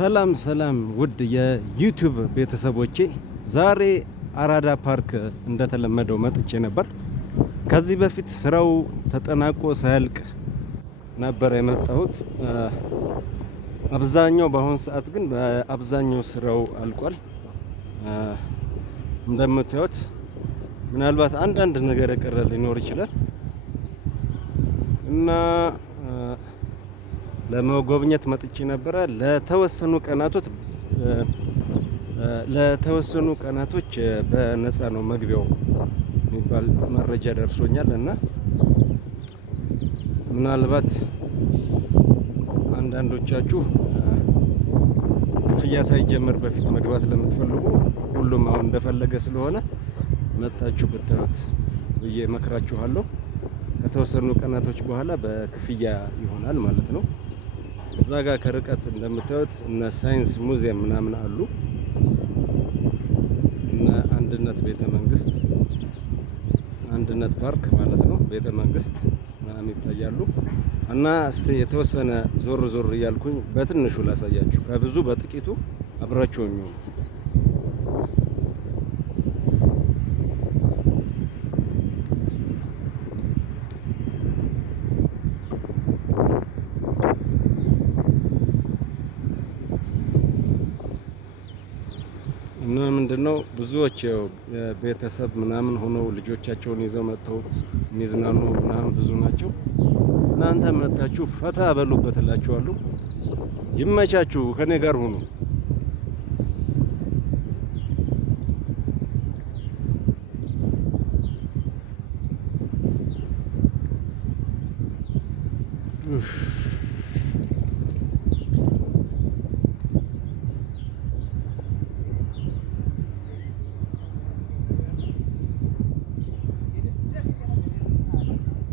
ሰላም ሰላም ውድ የዩቲዩብ ቤተሰቦቼ፣ ዛሬ አራዳ ፓርክ እንደተለመደው መጥቼ ነበር። ከዚህ በፊት ስራው ተጠናቆ ሳያልቅ ነበር የመጣሁት። በአሁን ሰዓት ግን በአብዛኛው ስራው አልቋል። እንደምታዩት ምናልባት አንዳንድ ነገር የቀረ ሊኖር ይችላል እና ለመጎብኘት መጥቼ ነበረ። ለተወሰኑ ቀናቶች በነፃ ነው መግቢያው የሚባል መረጃ ደርሶኛል እና ምናልባት አንዳንዶቻችሁ ክፍያ ሳይጀመር በፊት መግባት ለምትፈልጉ ሁሉም አሁን እንደፈለገ ስለሆነ መጣችሁ ብታዩት ብዬ እመክራችኋለሁ። ከተወሰኑ ቀናቶች በኋላ በክፍያ ይሆናል ማለት ነው። እዛ ጋር ከርቀት እንደምታዩት እነ ሳይንስ ሙዚየም ምናምን አሉ፣ እነ አንድነት ፓርክ ማለት ነው፣ ቤተ መንግስት ምናምን ይታያሉ። እና እስቲ የተወሰነ ዞር ዞር እያልኩኝ በትንሹ ላሳያችሁ፣ ከብዙ በጥቂቱ አብራችሁኝ ነው። እና ምንድነው ብዙዎች ቤተሰብ ምናምን ሆነው ልጆቻቸውን ይዘው መጥተው የሚዝናኑ ምናምን ብዙ ናቸው። እናንተ መጣችሁ ፈታ በሉበት እላችኋለሁ። ይመቻችሁ፣ ከኔ ጋር ሁኑ።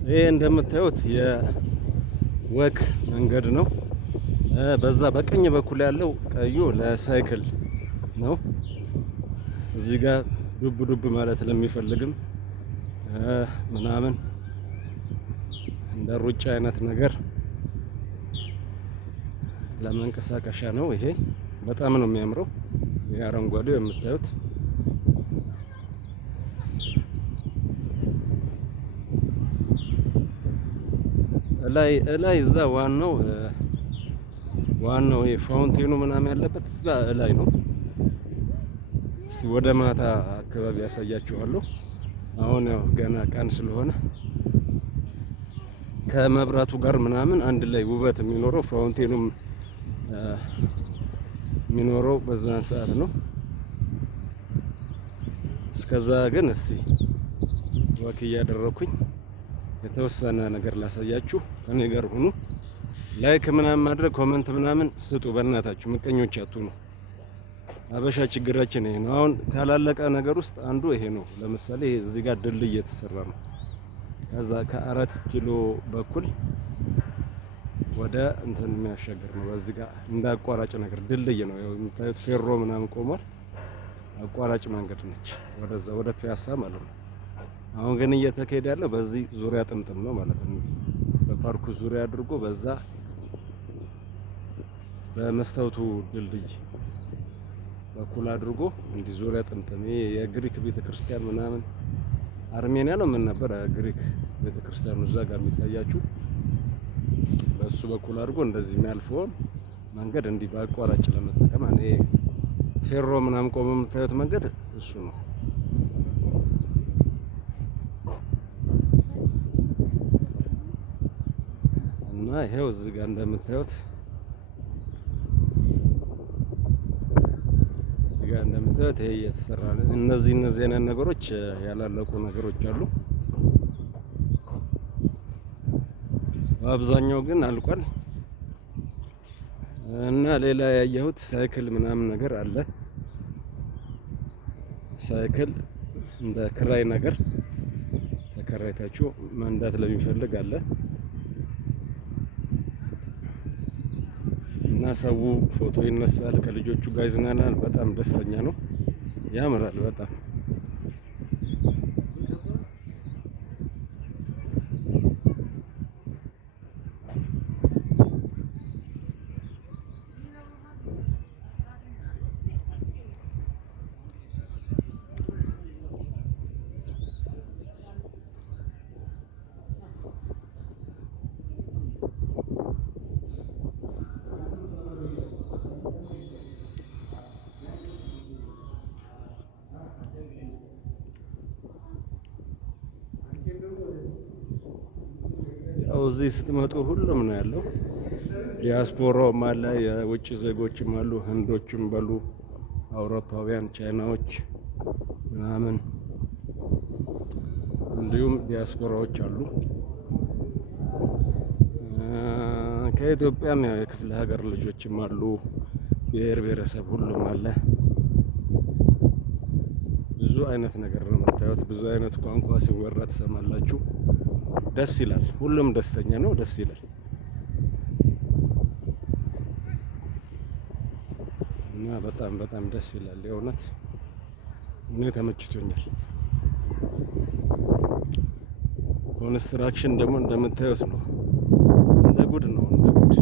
ይሄ እንደምታዩት የወክ መንገድ ነው። በዛ በቀኝ በኩል ያለው ቀዩ ለሳይክል ነው። እዚህ ጋር ዱብ ዱብ ማለት ለሚፈልግም ምናምን እንደ ሩጫ አይነት ነገር ለመንቀሳቀሻ ነው። ይሄ በጣም ነው የሚያምረው። ይሄ አረንጓዴው የምታዩት ላይ እዛ ዋናው ይሄ ፋውንቴኑ ምናምን ያለበት እዛ ላይ ነው። እስቲ ወደ ማታ አካባቢ ያሳያችኋለሁ። አሁን ያው ገና ቀን ስለሆነ ከመብራቱ ጋር ምናምን አንድ ላይ ውበት የሚኖረው ፋውንቴኑም የሚኖረው በዛን ሰዓት ነው። እስከዛ ግን እስቲ ወክ እያደረኩኝ የተወሰነ ነገር ላሳያችሁ። ከኔ ጋር ሁኑ። ላይክ ምናምን ማድረግ ኮሜንት ምናምን ስጡ። በእናታችሁ ምቀኞች አትሁኑ። አበሻ ችግራችን ይሄ ነው። አሁን ካላለቀ ነገር ውስጥ አንዱ ይሄ ነው። ለምሳሌ እዚህ ጋር ድልድይ እየተሰራ ነው። ከዛ ከ4 ኪሎ በኩል ወደ እንትን የሚያሻገር ነው። በዚህ ጋር እንደ አቋራጭ ነገር ድልድይ ነው። ያው የምታዩት ፌሮ ምናምን ቆሟል። አቋራጭ መንገድ ነች፣ ወደዛ ወደ ፒያሳ ማለት ነው። አሁን ግን እየተካሄደ ያለው በዚህ ዙሪያ ጥምጥም ነው ማለት ነው። በፓርኩ ዙሪያ አድርጎ በዛ በመስታወቱ ድልድይ በኩል አድርጎ እንዲህ ዙሪያ ጥምጥም። ይሄ የግሪክ ቤተክርስቲያን ምናምን አርሜኒያ ነው ምን ነበር ግሪክ ቤተክርስቲያኑ እዛ ጋር የሚታያችሁ፣ በሱ በኩል አድርጎ እንደዚህ የሚያልፈውን መንገድ እንዲህ በአቋራጭ ለመጠቀም እኔ ፌሮ ምናምን ቆሞ የምታዩት መንገድ እሱ ነው። እና ይሄው እዚህ ጋር እንደምታዩት ይሄ እየተሰራ ነው። እነዚህ አይነት ነገሮች ያላለቁ ነገሮች አሉ። በአብዛኛው ግን አልቋል። እና ሌላ ያየሁት ሳይክል ምናምን ነገር አለ። ሳይክል እንደ ክራይ ነገር ተከራይታችሁ መንዳት ለሚፈልግ አለ። እና ሰው ፎቶ ይነሳል፣ ከልጆቹ ጋር ይዝናናል። በጣም ደስተኛ ነው። ያምራል በጣም። እዚህ ስትመጡ ሁሉም ነው ያለው። ዲያስፖራውም አለ፣ የውጭ ዜጎችም አሉ፣ ህንዶችም በሉ አውሮፓውያን፣ ቻይናዎች ምናምን እንዲሁም ዲያስፖራዎች አሉ። ከኢትዮጵያም የክፍለ ሀገር ልጆችም አሉ። ብሔር ብሔረሰብ ሁሉም አለ። ብዙ አይነት ነገር ነው የምታዩት። ብዙ አይነት ቋንቋ ሲወራ ትሰማላችሁ። ደስ ይላል። ሁሉም ደስተኛ ነው። ደስ ይላል እና በጣም በጣም ደስ ይላል። የእውነት እኔ ተመችቶኛል። ኮንስትራክሽን ደግሞ እንደምታዩት ነው። እንደ ጉድ ነው፣ እንደ ጉድ።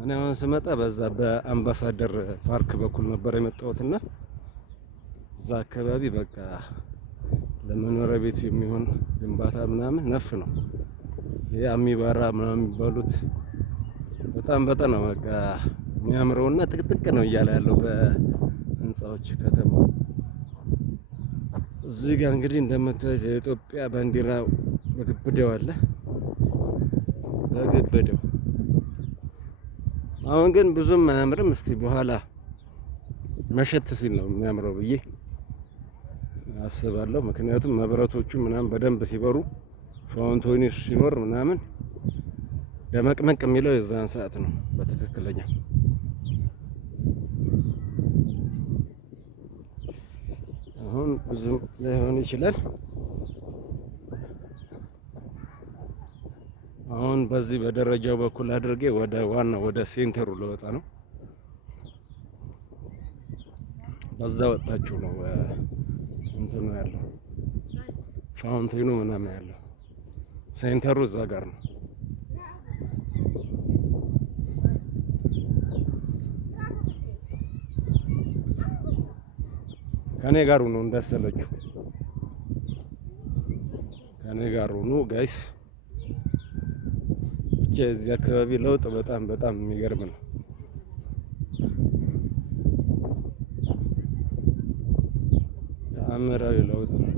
እኔ አሁን ስመጣ በዛ በአምባሳደር ፓርክ በኩል ነበር የመጣሁትና እዛ አካባቢ በቃ ለመኖሪያ ቤት የሚሆን ግንባታ ምናምን ነፍ ነው። ይሄ አሚባራ ምናምን የሚባሉት በጣም በጣም ነው በቃ የሚያምረውና ጥቅጥቅ ነው እያለ ያለው በህንፃዎች ከተማው። እዚህ ጋር እንግዲህ እንደምታዩት የኢትዮጵያ ባንዲራ በግብደው አለ፣ በግብደው። አሁን ግን ብዙም አያምርም። እስቲ በኋላ መሸት ሲል ነው የሚያምረው ብዬ አስባለሁ። ምክንያቱም መብራቶቹ ምናምን በደንብ ሲበሩ ፋውንቴኑ ሲኖር ምናምን ደመቅመቅ የሚለው የዛን ሰዓት ነው በትክክለኛ። አሁን ብዙም ላይሆን ይችላል። አሁን በዚህ በደረጃው በኩል አድርጌ ወደ ዋናው ወደ ሴንተሩ ልወጣ ነው። በዛ ወጣችሁ ነው እንትኑ ያለው ፋውንቴኑ ምናምን ያለው። ሴንተሩ እዛ ጋር ነው። ከኔ ጋር ሁኑ እንዳሰለችሁ፣ ከኔ ጋር ሁኑ ጋይስ። ብቻ እዚህ አካባቢ ለውጥ በጣም በጣም የሚገርም ነው። ተአምራዊ ለውጥ ነው።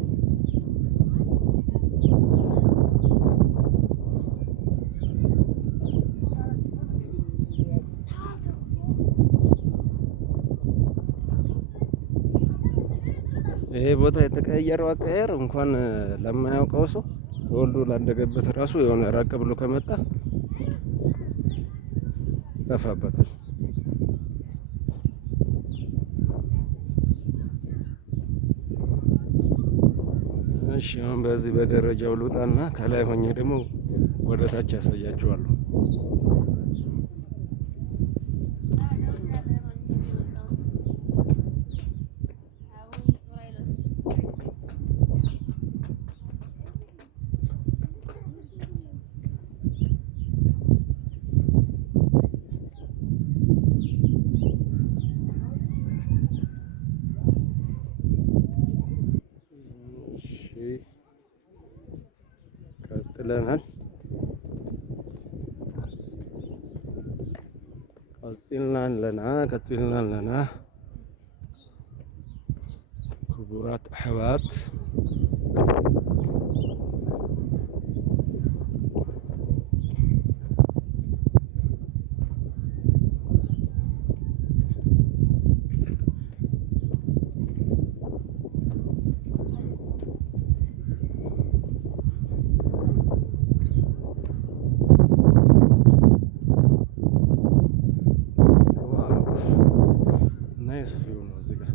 ይሄ ቦታ የተቀየረው አቀየር እንኳን ለማያውቀው ሰው ተወልዶ ላደገበት ራሱ የሆነ ራቅ ብሎ ከመጣ ይጠፋበታል። እሺ አሁን በዚህ በደረጃው ልውጣና ከላይ ሆኜ ደግሞ ወደ ታች ያሳያችኋለሁ። ቀጥለናል። ቀጽልና ለና ክቡራት አሕዋት ሰፊው ነው እዚህ ጋር።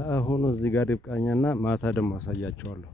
ለአሁኑ እዚህ ጋር ይብቃኛና ማታ ደግሞ አሳያችኋለሁ።